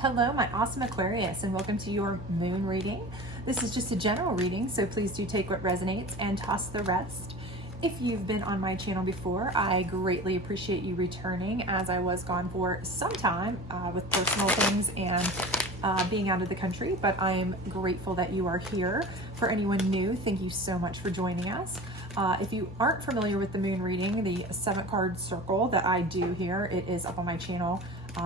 Hello, my awesome Aquarius, and welcome to your moon reading. This is just a general reading, so please do take what resonates and toss the rest. If you've been on my channel before, I greatly appreciate you returning, as I was gone for some time with personal things and being out of the country, but I'm grateful that you are here. For anyone new, thank you so much for joining us. If you aren't familiar with the moon reading, the 7-card circle that I do here, it is up on my channel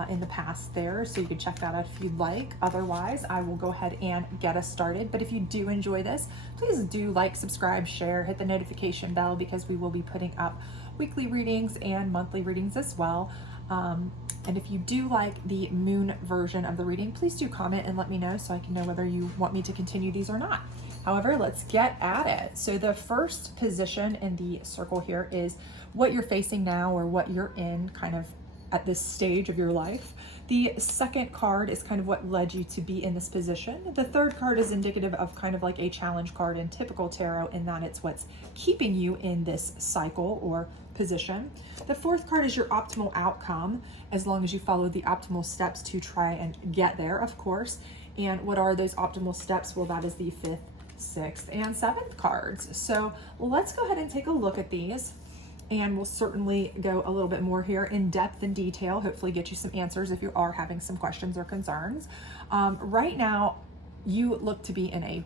in the past there, so you can check that out if you'd like. Otherwise, I will go ahead and get us started. But if you do enjoy this, please do like, subscribe, share, hit the notification bell, because we will be putting up weekly readings and monthly readings as well. And if you do like the moon version of the reading, please do comment and let me know so I can know whether you want me to continue these or not. However, let's get at it. So the first position in the circle here is what you're facing now, or what you're in kind of at this stage of your life. The second card is kind of what led you to be in this position. The third card is indicative of kind of like a challenge card in typical tarot, in that it's what's keeping you in this cycle or position. The fourth card is your optimal outcome, as long as you follow the optimal steps to try and get there, of course. And what are those optimal steps? Well, that is the 5th, 6th, and 7th cards. So let's go ahead and take a look at these. And we'll certainly go a little bit more here in depth and detail, hopefully get you some answers if you are having some questions or concerns. Right now, you look to be in a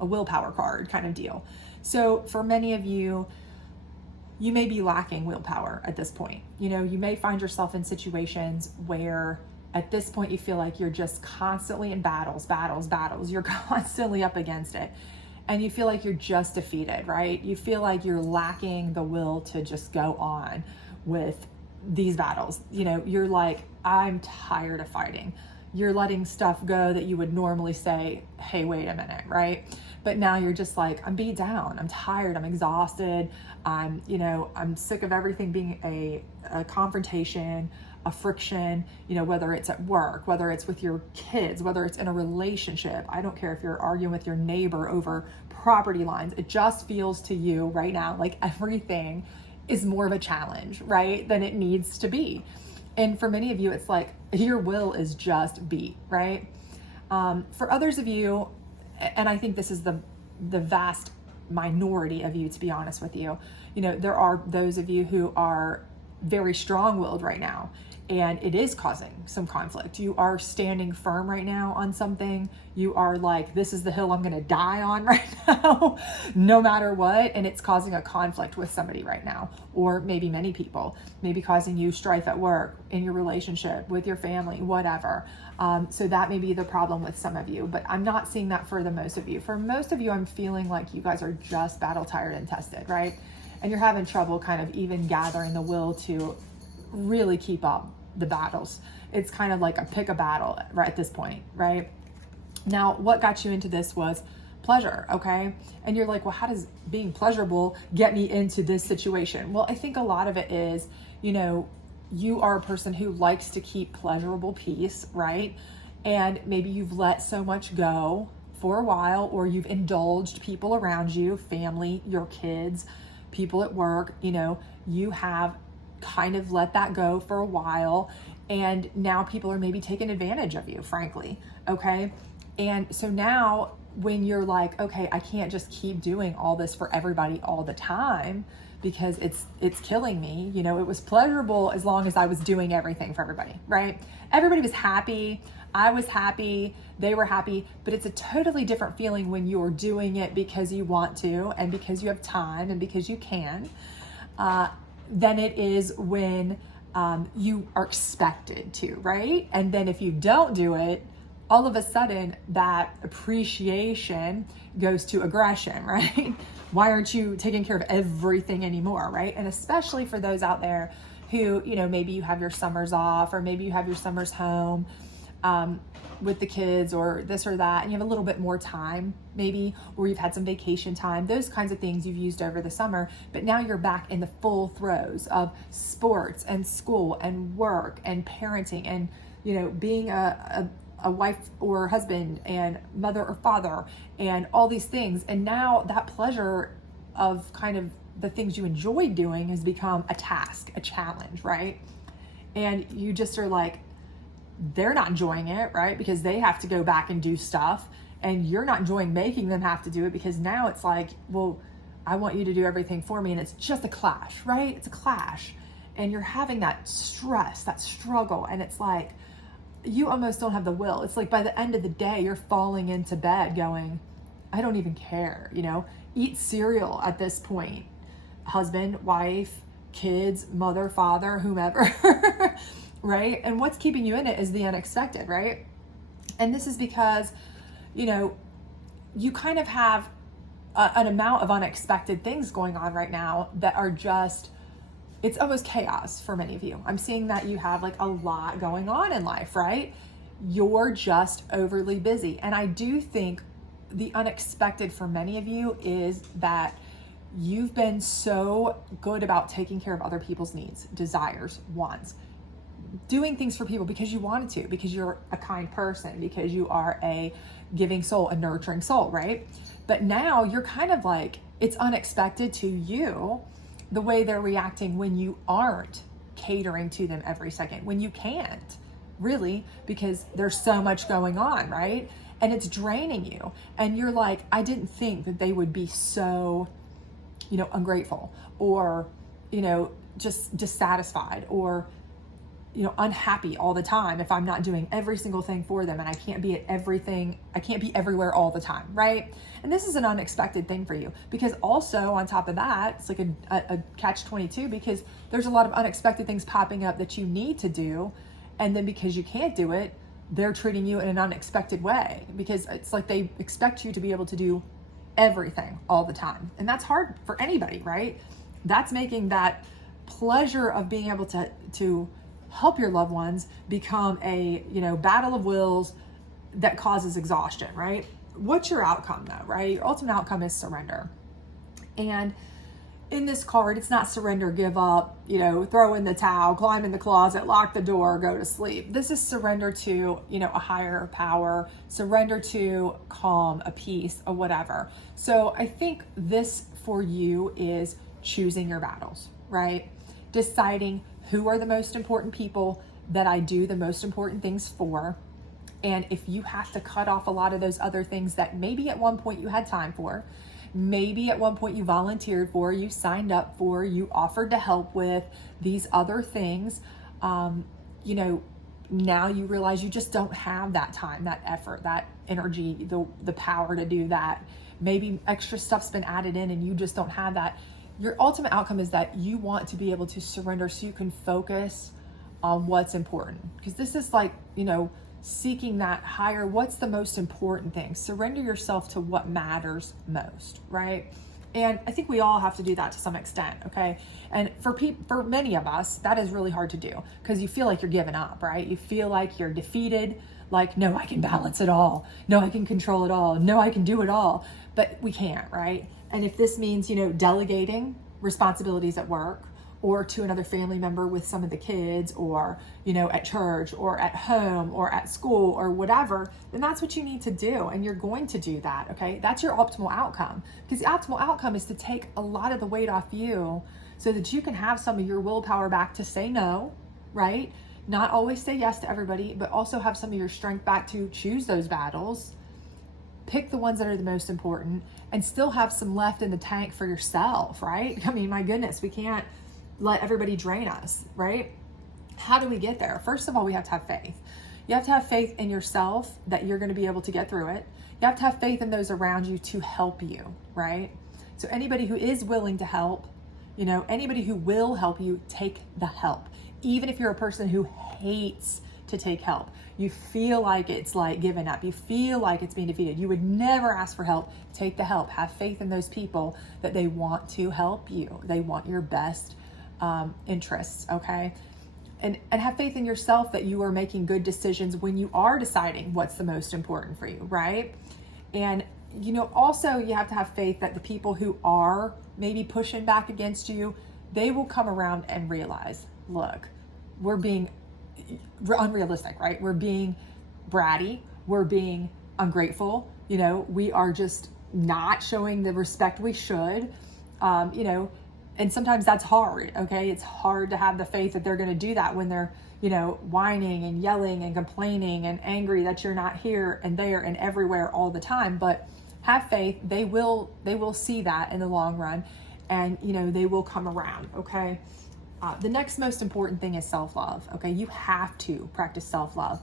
willpower card kind of deal. So for many of you, you may be lacking willpower at this point. You know, you may find yourself in situations where at this point you feel like you're just constantly in battles. You're constantly up against it. And you feel like you're just defeated, right? You feel like you're lacking the will to just go on with these battles. You know, you're like, I'm tired of fighting. You're letting stuff go that you would normally say, hey, wait a minute, right? But now you're just like, I'm beat down, I'm tired, I'm exhausted. I'm sick of everything being a confrontation, a friction, whether it's at work, whether it's with your kids, whether it's in a relationship. I don't care if you're arguing with your neighbor over property lines. It just feels to you right now like everything is more of a challenge, right, than it needs to be. And for many of you, it's like your will is just beat, right? For others of you, and I think this is the vast minority of you, to be honest with you, there are those of you who are very strong-willed right now, and it is causing some conflict. You are standing firm right now on something. You are like, this is the hill I'm going to die on right now, no matter what. And it's causing a conflict with somebody right now, or maybe many people, maybe causing you strife at work, in your relationship, with your family, whatever. So that may be the problem with some of you, but I'm not seeing that for the most of you. For most of you, I'm feeling like you guys are just battle tired and tested, right? And you're having trouble kind of even gathering the will to really keep up the battles. It's kind of like a pick a battle right at this point, right? Now, what got you into this was pleasure, okay? And you're like, well, how does being pleasurable get me into this situation? Well, I think a lot of it is, you are a person who likes to keep pleasurable peace, right? And maybe you've let so much go for a while, or you've indulged people around you, family, your kids, people at work, you have kind of let that go for a while, and now people are maybe taking advantage of you, frankly, okay? And so now when you're like, okay, I can't just keep doing all this for everybody all the time, because it's killing me. It was pleasurable as long as I was doing everything for everybody, right? Everybody was happy, I was happy, they were happy, but it's a totally different feeling when you're doing it because you want to, and because you have time, and because you can, than it is when you are expected to, right? And then if you don't do it, all of a sudden that appreciation goes to aggression, right? Why aren't you taking care of everything anymore, right? And especially for those out there who, maybe you have your summers off, or maybe you have your summers home with the kids, or this or that, and you have a little bit more time maybe, or you've had some vacation time, those kinds of things you've used over the summer, but now you're back in the full throes of sports and school and work and parenting and, being a wife or husband and mother or father and all these things. And now that pleasure of kind of the things you enjoy doing has become a task, a challenge, right? And you just are like, they're not enjoying it, right? Because they have to go back and do stuff, and you're not enjoying making them have to do it, because now it's like, well, I want you to do everything for me. And it's just a clash, right? It's a clash. And you're having that stress, that struggle. And it's like, you almost don't have the will. It's like by the end of the day, you're falling into bed going, I don't even care, eat cereal at this point. Husband, wife, kids, mother, father, whomever, right? And what's keeping you in it is the unexpected, right? And this is because, you kind of have an amount of unexpected things going on right now that are just, it's almost chaos for many of you. I'm seeing that you have like a lot going on in life, right? You're just overly busy. And I do think the unexpected for many of you is that you've been so good about taking care of other people's needs, desires, wants, doing things for people because you wanted to, because you're a kind person, because you are a giving soul, a nurturing soul, right? But now you're kind of like, it's unexpected to you the way they're reacting when you aren't catering to them every second, when you can't really, because there's so much going on, right? And it's draining you. And you're like, I didn't think that they would be so, ungrateful, or, just dissatisfied, or, unhappy all the time if I'm not doing every single thing for them, and I can't be at everything. I can't be everywhere all the time, right? And this is an unexpected thing for you, because also on top of that, it's like a catch-22, because there's a lot of unexpected things popping up that you need to do. And then because you can't do it, they're treating you in an unexpected way, because it's like they expect you to be able to do everything all the time. And that's hard for anybody, right? That's making that pleasure of being able to help your loved ones become a, battle of wills that causes exhaustion, right? What's your outcome though, right? Your ultimate outcome is surrender. And in this card, it's not surrender, give up, throw in the towel, climb in the closet, lock the door, go to sleep. This is surrender to, a higher power, surrender to calm, a peace, a whatever. So I think this for you is choosing your battles, right? Deciding who are the most important people that I do the most important things for. And if you have to cut off a lot of those other things that maybe at one point you had time for, maybe at one point you volunteered for, you signed up for, you offered to help with these other things, now you realize you just don't have that time, that effort, that energy, the power to do that. Maybe extra stuff's been added in and you just don't have that. Your ultimate outcome is that you want to be able to surrender so you can focus on what's important. Because this is like, seeking that higher, what's the most important thing? Surrender yourself to what matters most, right? And I think we all have to do that to some extent, okay? And for many of us, that is really hard to do, because you feel like you're giving up, right? You feel like you're defeated, like, no, I can balance it all. No, I can control it all. No, I can do it all. But we can't, right? And if this means, delegating responsibilities at work, or to another family member with some of the kids, or, at church, or at home, or at school, or whatever, then that's what you need to do. And you're going to do that, okay? That's your optimal outcome, because the optimal outcome is to take a lot of the weight off you so that you can have some of your willpower back to say no, right? Not always say yes to everybody, but also have some of your strength back to choose those battles, pick the ones that are the most important, and still have some left in the tank for yourself, right? I mean, my goodness, we can't let everybody drain us, right? How do we get there? First of all, we have to have faith. You have to have faith in yourself that you're going to be able to get through it. You have to have faith in those around you to help you, right? So anybody who is willing to help, anybody who will help you, take the help. Even if you're a person who hates to take help, you feel like it's like giving up, you feel like it's being defeated, you would never ask for help, take the help. Have faith in those people that they want to help you. They want your best interests, okay? And have faith in yourself that you are making good decisions when you are deciding what's the most important for you, right? And also you have to have faith that the people who are maybe pushing back against you, they will come around and realize, look, we're being unrealistic, right? We're being bratty, we're being ungrateful, we are just not showing the respect we should, and And sometimes that's hard, okay? It's hard to have the faith that they're going to do that when they're, whining and yelling and complaining and angry that you're not here and there and everywhere all the time. But have faith, they will see that in the long run, and they will come around, okay? The next most important thing is self-love, okay? You have to practice self-love.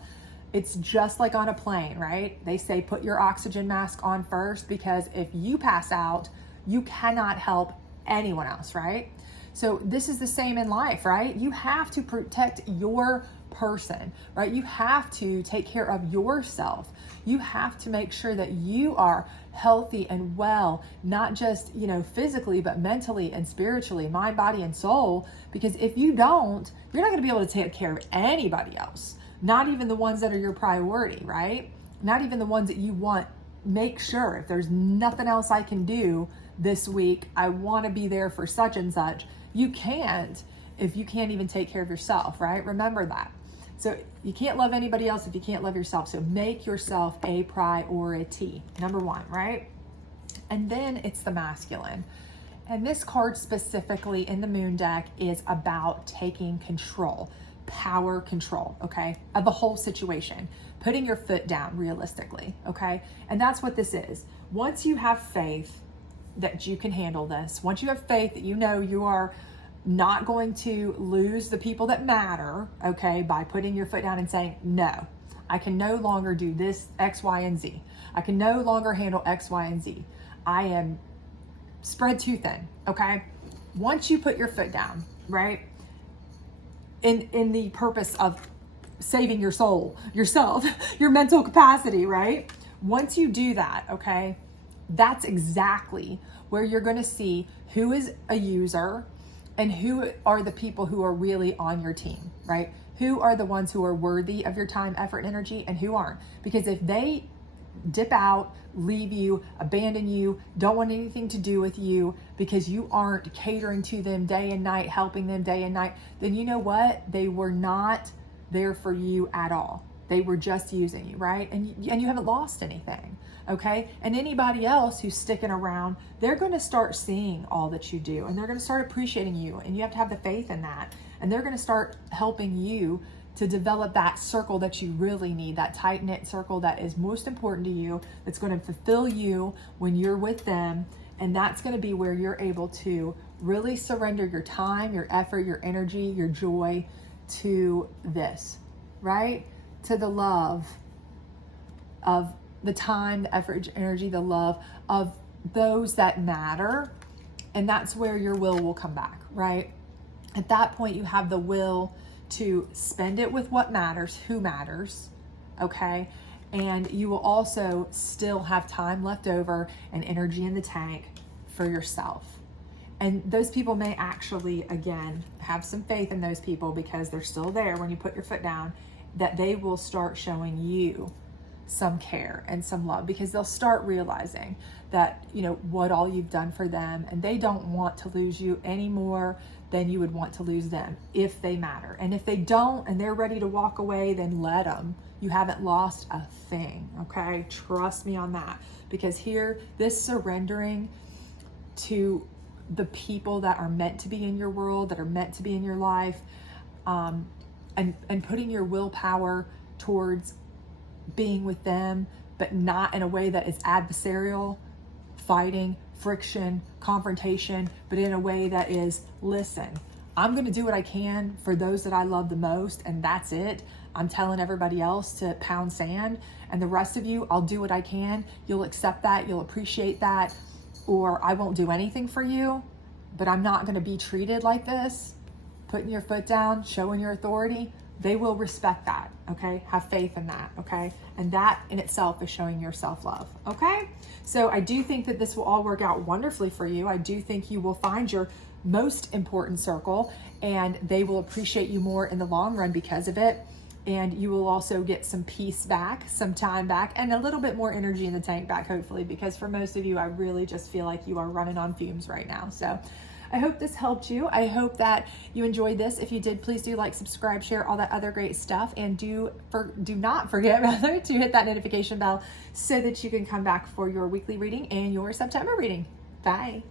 It's just like on a plane, right? They say put your oxygen mask on first, because if you pass out, you cannot help anyone else, right? So this is the same in life, right? You have to protect your person, right? You have to take care of yourself. You have to make sure that you are healthy and well, not just, physically, but mentally and spiritually, mind, body, and soul. Because if you don't, you're not going to be able to take care of anybody else, not even the ones that are your priority, right? Not even the ones that you want. Make sure, if there's nothing else I can do this week, I want to be there for such and such. You can't if you can't even take care of yourself, right? Remember that. So you can't love anybody else if you can't love yourself. So make yourself a priority, number one, right? And then it's the masculine. And this card specifically in the moon deck is about taking control, power control, okay, of the whole situation, putting your foot down realistically, okay? And that's what this is. Once you have faith that you can handle this, once you have faith that you are not going to lose the people that matter, okay, by putting your foot down and saying, no, I can no longer do this, X, Y, and Z. I can no longer handle X, Y, and Z. I am spread too thin, okay? Once you put your foot down, right, in the purpose of saving your soul, yourself, your mental capacity, right? Once you do that, okay, that's exactly where you're going to see who is a user and who are the people who are really on your team, right? Who are the ones who are worthy of your time, effort, and energy, and who aren't. Because if they dip out, leave you, abandon you, don't want anything to do with you because you aren't catering to them day and night, helping them day and night, then you know what? They were not there for you at all. They were just using you, right? And you haven't lost anything, okay? And anybody else who's sticking around, they're going to start seeing all that you do, and they're going to start appreciating you, and you have to have the faith in that. And they're going to start helping you to develop that circle that you really need, that tight-knit circle that is most important to you, that's going to fulfill you when you're with them. And that's going to be where you're able to really surrender your time, your effort, your energy, your joy to this, right? To the love of the time, the effort, energy, the love of those that matter. And that's where your will come back, right? At that point, you have the will to spend it with what matters, who matters, okay? And you will also still have time left over and energy in the tank for yourself. And those people may actually, again, have some faith in those people because they're still there when you put your foot down, that they will start showing you some care and some love, because they'll start realizing that, what all you've done for them, and they don't want to lose you any more than you would want to lose them if they matter. And if they don't and they're ready to walk away, then let them. You haven't lost a thing, okay? Trust me on that. Because here, this surrendering to the people that are meant to be in your world, that are meant to be in your life, and putting your willpower towards being with them, but not in a way that is adversarial, fighting, friction, confrontation, but in a way that is, listen, I'm going to do what I can for those that I love the most, and that's it. I'm telling everybody else to pound sand, and the rest of you, I'll do what I can. You'll accept that, you'll appreciate that, or I won't do anything for you, but I'm not going to be treated like this. Putting your foot down, showing your authority, they will respect that, okay? Have faith in that, okay? And that in itself is showing your self-love, okay? So I do think that this will all work out wonderfully for you. I do think you will find your most important circle, and they will appreciate you more in the long run because of it. And you will also get some peace back, some time back, and a little bit more energy in the tank back, hopefully, because for most of you, I really just feel like you are running on fumes right now. So I hope this helped you. I hope that you enjoyed this. If you did, please do like, subscribe, share, all that other great stuff. And do not forget rather to hit that notification bell so that you can come back for your weekly reading and your September reading. Bye.